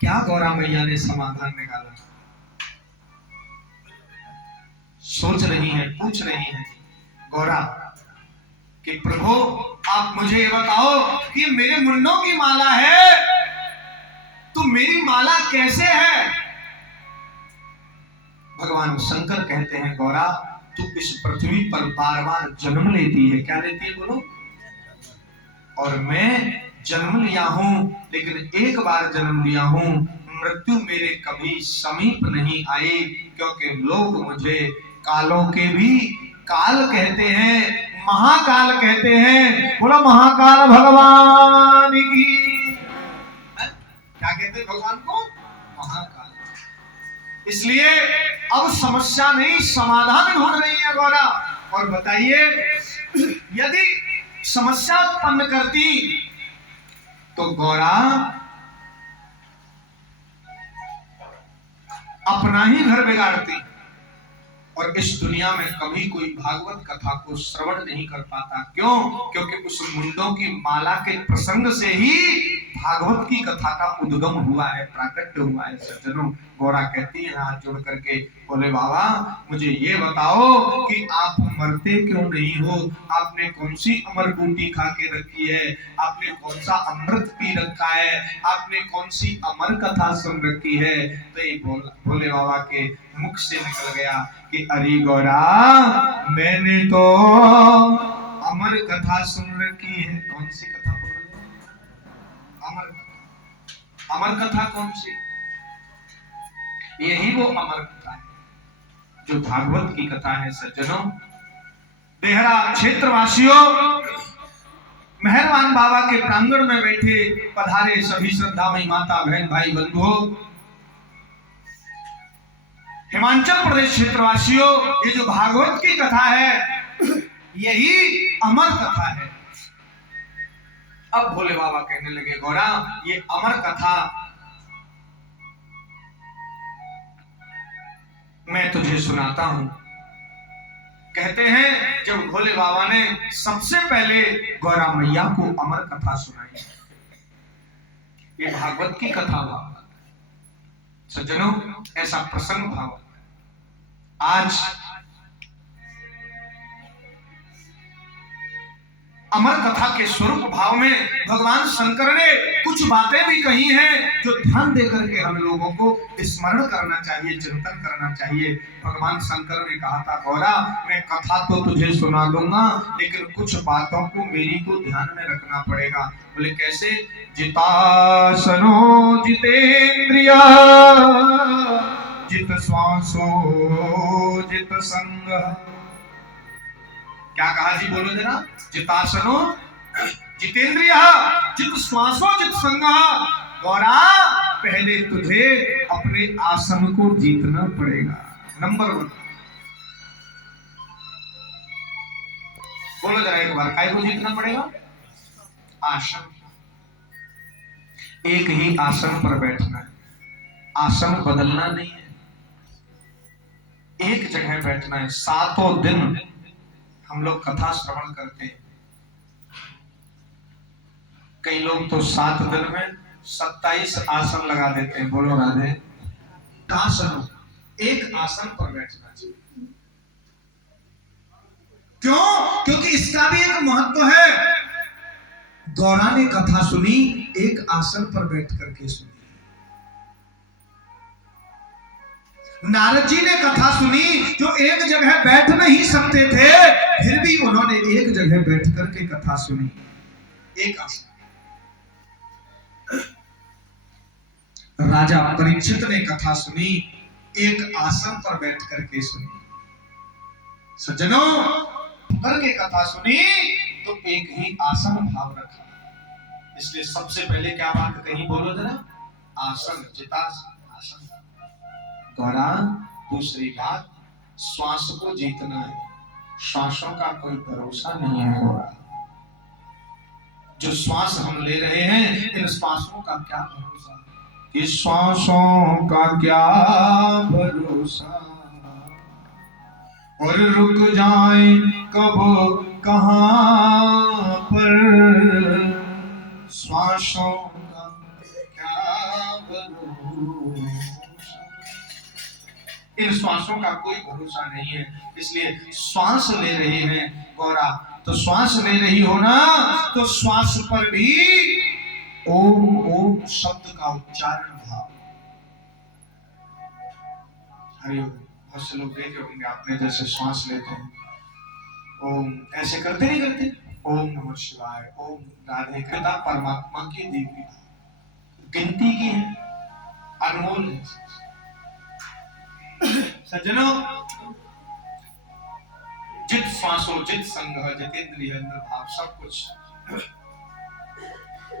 क्या गौरा मैया ने समाधान निकाला? सोच रही हैं, पूछ रही हैं गौरा कि प्रभु आप मुझे ये बताओ कि मेरे मुंडों की माला है, तो मेरी माला कैसे है? भगवान शंकर कहते हैं गौरा तू इस पृथ्वी पर बार बार जन्म लेती है। क्या लेती है बोलो? और मैं जन्म लिया हूं, लेकिन एक बार जन्म लिया हूं, मृत्यु मेरे कभी समीप नहीं आई, क्योंकि लोग मुझे कालों के भी काल कहते हैं, महाकाल कहते हैं। बोला महाकाल भगवान की। क्या कहते हैं भगवान को? महाकाल। इसलिए अब समस्या नहीं, समाधान ढूंढ रही है गौरा। और बताइए, यदि समस्या उत्पन्न करती तो गौरा अपना ही घर बिगाड़ती, और इस दुनिया में कभी कोई भागवत कथा को श्रवण नहीं कर पाता। क्यों? क्योंकि उस मुंडों की माला के प्रसंग से ही भागवत की कथा का उद्गम हुआ है, प्राकट्य हुआ है। सज्जनों, गौरा कहती है हाथ जोड़ करके, बोले बाबा मुझे ये बताओ कि आप मरते क्यों नहीं हो? आपने कौन सी अमर बूटी खा के रखी है? आपने कौन सा अमृत पी रखा है? आपने कौन सी अमर कथा सुन रखी है? तो ये भोले बाबा के मुख से निकल गया कि अरे गौरा मैंने तो अमर कथा सुन रखी है। कौन सी कथा बोल रहे हो? अमर कथा। अमर कथा कौन सी? यही वो अमर कथा है जो भागवत की कथा है। सज्जनों, देहरा क्षेत्रवासियों, मेहरबान बाबा के प्रांगण में बैठे पधारे सभी श्रद्धामयी माता बहन भाई बंधुओं, हिमाचल प्रदेश क्षेत्रवासियों, ये जो भागवत की कथा है यही अमर कथा है। अब भोले बाबा कहने लगे गौरा ये अमर कथा मैं तुझे सुनाता हूं। कहते हैं जब भोले बाबा ने सबसे पहले गौरा मैया को अमर कथा सुनाई, ये भागवत की कथा भाव। सज्जनों, ऐसा प्रसंग भाव आज अमर कथा के स्वरूप भाव में भगवान शंकर ने कुछ बातें भी कही हैं जो ध्यान देकर के हम लोगों को स्मरण करना चाहिए, चिंतन करना चाहिए। भगवान शंकर ने कहा था गौरा मैं कथा तो तुझे सुना दूंगा, लेकिन कुछ बातों को मेरी को ध्यान में रखना पड़ेगा। बोले कैसे? जितासनो जितेंद्रिया जित श्वासो जित संग। क्या कहा जी? बोलो जरा। जितासनो जितेंद्रिय जित श्वासो जित संग। गौरा पहले तुझे अपने आसन को जीतना पड़ेगा, नंबर 1। बोलो जरा एक बार, काय को जीतना पड़ेगा? आसन। एक ही आसन पर बैठना है, आसन बदलना नहीं है, एक जगह बैठना है। 7 दिन हम लोग कथा श्रवण करते हैं। कई लोग तो 7 दिन में 27 आसन लगा देते हैं। बोलो राधे। आसन, एक आसन पर बैठना चाहिए। क्यों? क्योंकि इसका भी एक महत्व है। गौरा ने कथा सुनी, एक आसन पर बैठ करके सुनी। नारद जी ने कथा सुनी, जो एक जगह बैठ नहीं सकते थे, फिर भी उन्होंने एक जगह बैठ करके कथा सुनी, एक आसन। राजा परीक्षित ने कथा सुनी, एक आसन पर बैठ करके सुनी। सज्जनों, करके कथा सुनी तो एक ही आसन भाव रखा। इसलिए सबसे पहले क्या बात कही? बोलो जरा। आसन, जितासन, आसन। गौरा दूसरी बात, श्वास को जीतना है। श्वासों का कोई भरोसा नहीं है गौरा। जो श्वास हम ले रहे हैं, इन श्वासों का क्या भरोसा? इस श्वासों का क्या भरोसा, और रुक जाए कब कहां पर। श्वासों का क्या भरोसा। इन श्वासों का कोई भरोसा नहीं है, इसलिए श्वास ले रहे हैं गौरा, तो श्वास ले रही हो ना, तो श्वास पर भी ओम ओम शब्द का उच्चारण भाव। हरिओम। बहुत से लोग देखे होंगे आपने, जैसे श्वास लेते हैं ओम, ऐसे करते नहीं करते, ओम नमः शिवाय, ओम राधे कृष्ण, परमात्मा की देवी गिनती की है, अनमोल है। सज्जनों, जित श्वासो जित संग जितेंद्रिय भाव, सब कुछ।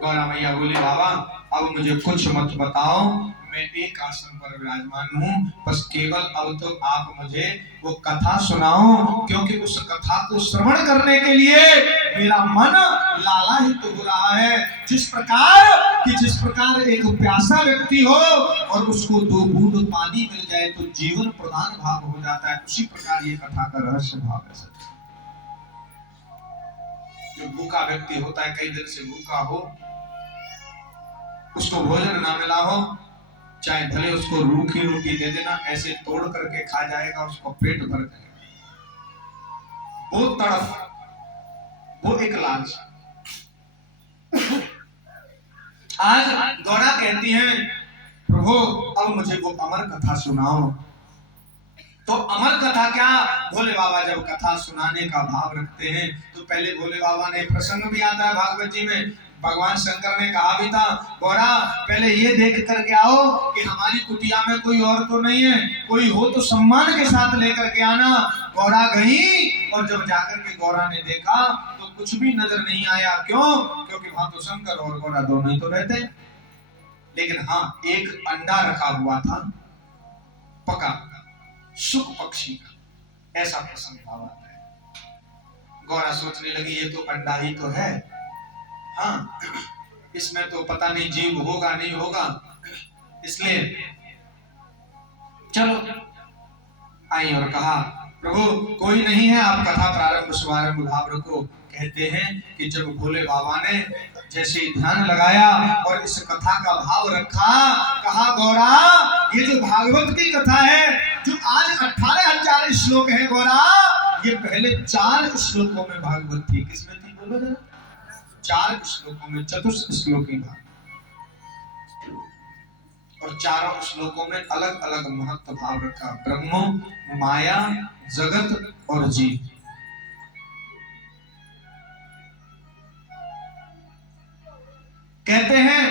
गौरा मैया बोली बाबा अब मुझे कुछ मत बताओ, मैं एक आसन पर विराजमान हूँ, बस केवल अब तो आप मुझे वो कथा सुनाओ, क्योंकि उस कथा को श्रवण करने के लिए मेरा मन लालायित हो रहा है। जिस प्रकार एक प्यासा व्यक्ति हो और उसको 2 बूंद पानी मिल जाए तो जीवन प्रदान भाव हो जाता है, उसी प्रकार ये कथा का रहस्य भाव है। जो भूखा व्यक्ति होता है, कई दिन से भूखा हो, उसको भोजन ना मिला हो, चाहे भले उसको रूखी रोटी दे देना, ऐसे तोड़ करके खा जाएगा, उसको पेट भर जाएगा। वो तड़फ, वो एक लालच। आज गौरा कहती है प्रभु अब मुझे वो अमर कथा सुनाओ। तो अमर कथा क्या, भोले बाबा जब कथा सुनाने का भाव रखते हैं तो पहले भोले बाबा ने प्रसंग भी आता है भागवत जी में, भगवान शंकर ने कहा भी था गौरा पहले ये देख करके आओ कि हमारी कुटिया में कोई और तो नहीं है, कोई हो तो सम्मान के साथ लेकर के आना। गौरा गई और जब जाकर के गौरा ने देखा तो कुछ भी नजर नहीं आया। क्यों? क्योंकि वहां तो शंकर और गौरा दोनों ही तो रहते, लेकिन हाँ एक अंडा रखा हुआ था पका, शुक पक्षी का, ऐसा प्रसंग भाव आता है। गौरा सोचने लगी ये तो अंडा ही तो है, हाँ इसमें तो पता नहीं जीव होगा नहीं होगा, इसलिए चलो आई और कहा प्रभु कोई नहीं है, आप कथा प्रारंभ शुभारंभ भाव रखो। कहते हैं कि जब भोले बाबा ने जैसे ध्यान लगाया और इस कथा का भाव रखा, कहा गौरा ये जो भागवत की कथा है जो आज 18,000 श्लोक है गौरा, ये पहले 4 श्लोकों में भागवत थी। किसमें थी बोलो जरा? 4 श्लोकों में, चतुश्लोकी भागवत, और चारों श्लोकों में अलग अलग महत्व भाव रखा, ब्रह्म, माया, जगत और जीव। कहते हैं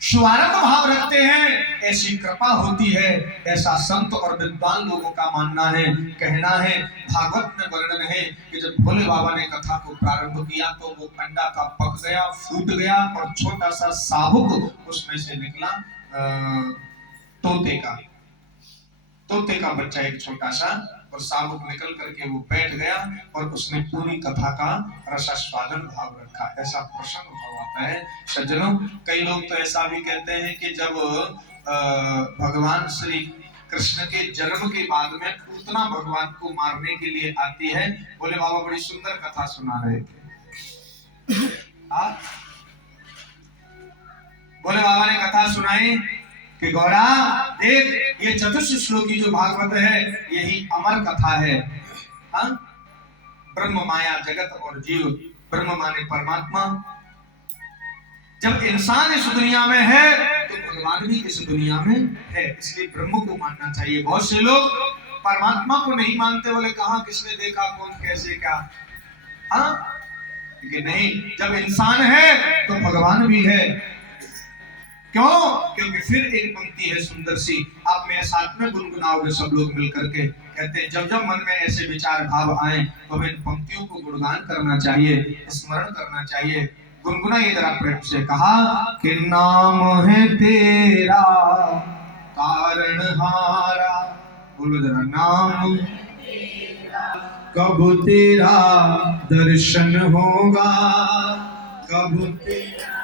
शुभारंभ भाव रखते हैं, ऐसी कृपा होती है, ऐसा संत और विद्वान लोगों का मानना है, कहना है। भागवत में वर्णन है कि जब भोले बाबा ने कथा को प्रारंभ किया तो वो अंडा था पक गया, फूट गया और छोटा सा साबुक उसमें से निकला, तोते का बच्चा एक छोटा सा, और साबुक निकल करके वो बैठ गया और उसने पूरी कथा का रसास्वादन भाव रखा। ऐसा प्रसन्न भाव आता है। सज्जनों, कई लोग तो ऐसा भी कहते हैं कि जब भगवान श्री कृष्ण के जन्म के बाद में पूतना भगवान को मारने के लिए आती है, भोले बाबा बड़ी सुंदर कथा सुना रहे थे। भोले बाबा ने कथा सुनाई कि गौरा देख ये चतुश्लोकी जो भागवत है यही अमर कथा है। हाँ? ब्रह्म, माया, जगत और जीव। ब्रह्म माने परमात्मा। जब इंसान इस दुनिया में है तो भगवान भी इस दुनिया में है, इसलिए ब्रह्म को मानना चाहिए। बहुत से लोग परमात्मा को नहीं मानते, बोले कहाँ किसने देखा, कौन कैसे क्या। हाँ? कि नहीं, जब इंसान है तो भगवान भी है। क्यों? क्योंकि फिर एक पंक्ति है सुंदर सी, आप मेरे साथ में गुनगुनाओगे सब लोग मिलकर के। कहते हैं जब जब मन में ऐसे विचार भाव आए तो हमें इन पंक्तियों को गुणगान करना चाहिए, स्मरण करना चाहिए। गुनगुनाइए जरा प्रेम से। कहा कि नाम है तेरा तारणहारा, बोलो जरा, नाम कब तेरा दर्शन होगा, कब तेरा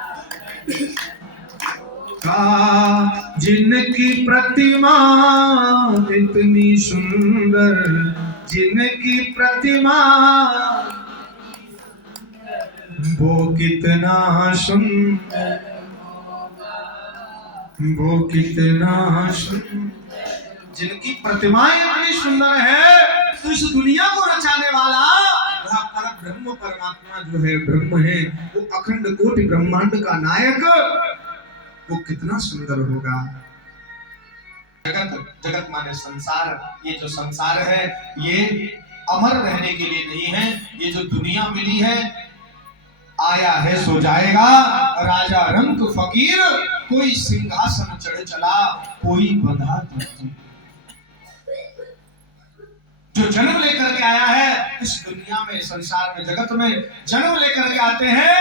जिनकी प्रतिमा इतनी सुंदर, जिनकी प्रतिमा वो कितना सुंदर, वो कितना जिनकी प्रतिमाएं इतनी सुंदर है, तो इस दुनिया को रचाने वाला वह पर ब्रह्म परमात्मा जो है, ब्रह्म है, वो अखंड कोटि ब्रह्मांड का नायक, वो कितना सुंदर होगा। जगत, जगत माने संसार। ये जो संसार है ये अमर रहने के लिए नहीं है। ये जो दुनिया मिली है, आया है सो जाएगा, राजा रंक फकीर, कोई सिंहासन चढ़ चला, कोई बंधा तख्ती। जो जन्म लेकर के आया है इस दुनिया में, संसार में, जगत में, जन्म लेकर के आते हैं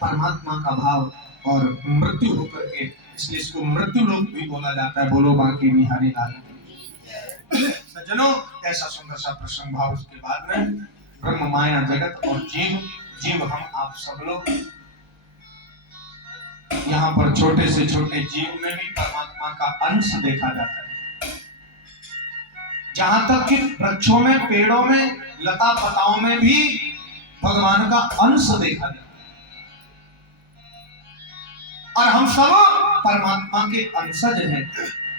परमात्मा का भाव और मृत्यु होकर के, इसलिए इसको मृत्यु लोक भी बोला जाता है। बोलो बांके बिहारी लाल। सज्जनों, ऐसा सुंदर सा प्रसंग भाव। उसके बाद में ब्रह्म, माया, जगत और जीव, जीव हम आप सब लोग। यहाँ पर छोटे से छोटे जीव में भी परमात्मा का अंश देखा जाता है। जहां तक कि वृक्षों में, पेड़ों में, लता पताओं में भी भगवान का अंश देखा जाता है। और हम सब परमात्मा के अंशज हैं।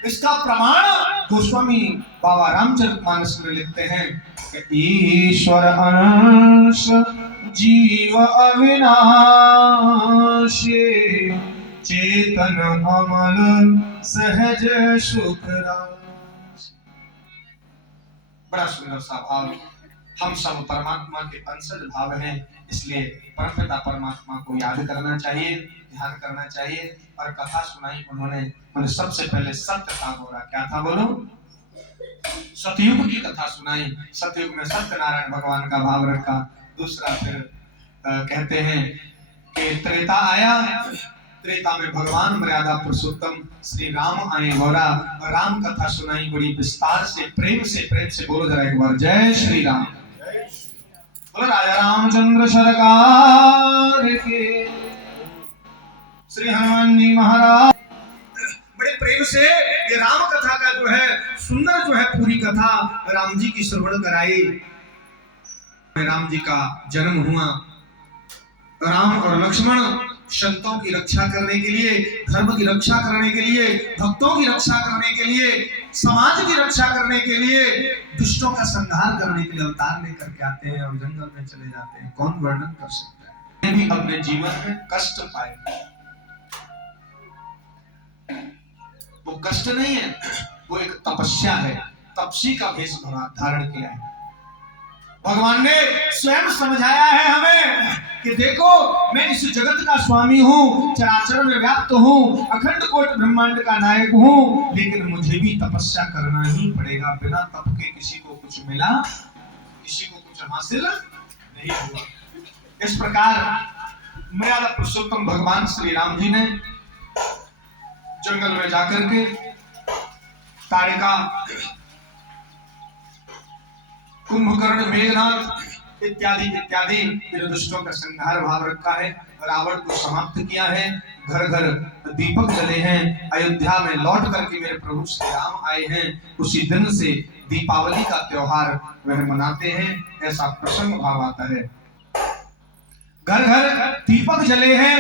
इसका प्रमाण गोस्वामी बाबा रामचरितमानस में लिखते हैं कि ईश्वर अंश जीव अविनाशी, चेतन अमल सहज सुख राशि। बड़ा सुंदर सा भाव। हम सब परमात्मा के अंशज भाव हैं, इसलिए परमपिता परमात्मा को याद करना चाहिए, ध्यान करना चाहिए। और कथा सुनाई उन्होंने सबसे पहले सत्य था बोला। क्या था बोलो? सतयुग की कथा सुनाई। सतयुग में सत्यनारायण भगवान का भाव रखा। दूसरा फिर कहते हैं कि त्रेता आया, त्रेता में भगवान मर्यादा पुरुषोत्तम श्री राम आए, बोला राम कथा सुनाई बड़ी विस्तार से, प्रेम से बोलो जरा एक बार, जय श्री राम। बोलो राजा रामचंद्र सरकार के, श्री हनुमान जी महाराज। बड़े प्रेम से ये राम कथा का जो है सुंदर जो है पूरी कथा राम जी की श्रवण कराई। राम जी का जन्म हुआ। राम और लक्ष्मण संतों की रक्षा करने के लिए, धर्म की रक्षा करने के लिए, भक्तों की रक्षा करने के लिए, समाज की रक्षा करने के लिए, दुष्टों का संहार करने के लिए अवतार लेकर के आते हैं और जंगल में चले जाते हैं। कौन वर्णन कर सकता है? भी अपने जीवन में कष्ट पाए। वो कष्ट नहीं है, वो एक तपस्या है। तपसी का भेष धारण किया है। भगवान ने स्वयं समझाया है हमें कि देखो मैं इस जगत का स्वामी हूँ, चराचर में व्याप्त हूँ, अखंड कोट ब्रह्मांड का नायक हूँ, लेकिन मुझे भी तपस्या करना ही पड़ेगा। बिना तप के किसी को कुछ मिला, किसी को कुछ हासिल नहीं हुआ। इस प्रकार मर्यादा पुरुषोत्तम भगवान श्री राम जी ने जंगल में जाकर के ताड़का, कुंभकर्ण, मेघनाथ इत्यादि इत्यादि दुष्टों का संहार भाव रखा है। रावण को समाप्त किया है। घर घर दीपक जले हैं। अयोध्या में लौट करके मेरे प्रभु श्री राम आए हैं। उसी दिन से दीपावली का त्योहार वह मनाते हैं। ऐसा प्रसंग भाव आता है। घर घर दीपक जले हैं,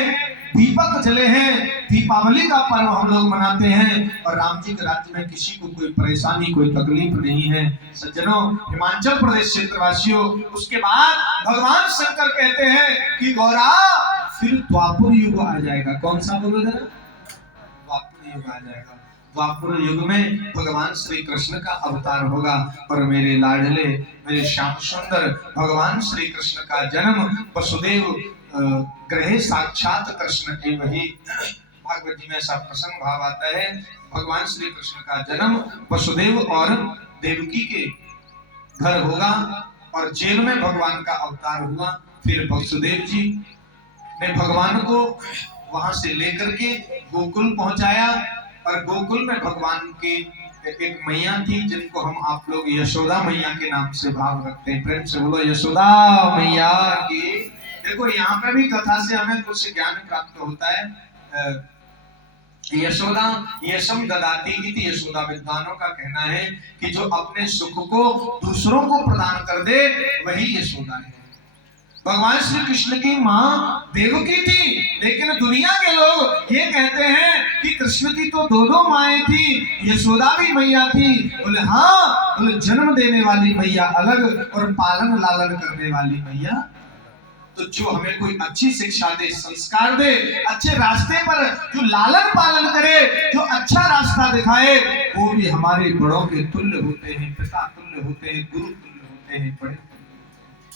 दीपक जले हैं, दीपावली का पर्व हम लोग मनाते हैं। और राम जी के राज्य में किसी को कोई परेशानी, कोई तकलीफ नहीं है। सज्जनों, हिमाचल प्रदेश क्षेत्रवासियों, उसके बाद भगवान शंकर कहते हैं कि गौरा फिर द्वापर युग आ जाएगा। कौन सा बोलो जरा? द्वापर युग आ जाएगा। द्वापर युग में भगवान श्री कृष्ण का अवतार होगा। और मेरे लाडले, मेरे श्याम सुंदर भगवान श्री कृष्ण का जन्म वसुदेव ग्रहे साक्षात कृष्ण के वही। भागवत जी में ऐसा प्रसंग भाव आता है। भगवान श्री कृष्ण का जन्म वसुदेव और देवकी के घर होगा और जेल में भगवान का अवतार हुआ। फिर वसुदेव जी ने भगवान को वहां से लेकर के गोकुल पहुंचाया। और गोकुल में भगवान की एक मैया थी जिनको हम आप लोग यशोदा मैया के नाम से भाव रखते हैं। प्रेम से बोलो यशोदा मैया की। देखो यहाँ पे भी कथा से हमें कुछ ज्ञान प्राप्त होता है। यशोदा यशम ददाती इति, यशोदा विद्वानों का कहना है कि जो अपने सुख को दूसरों को प्रदान कर दे वही यशोदा है। भगवान श्री कृष्ण की माँ देवकी थी, लेकिन दुनिया के लोग ये कहते हैं कि कृष्ण की तो दो दो माएँ थी, यशोदा भी मैया थी। बोले हाँ, बोले जन्म देने वाली मैया अलग और पालन लालन करने वाली मैया। तो जो हमें कोई अच्छी शिक्षा दे, संस्कार दे, अच्छे रास्ते पर जो लालन पालन करे, जो अच्छा रास्ता दिखाए, वो भी हमारे बड़ों के तुल्य होते हैं, पिता तुल्य होते हैं, गुरु तुल्य होते हैं। बड़े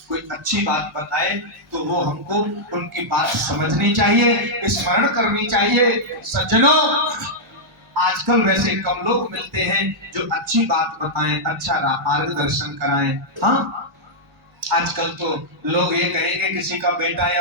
कोई अच्छी बात बताए तो वो हमको उनकी बात समझनी चाहिए, स्मरण करनी चाहिए। सज्जनों, आजकल वैसे कम लोग मिलते हैं जो अच्छी बात बताएं, अच्छा मार्गदर्शन कराएं। हाँ, आजकल तो लोग ये कहेंगे किसी का बेटा या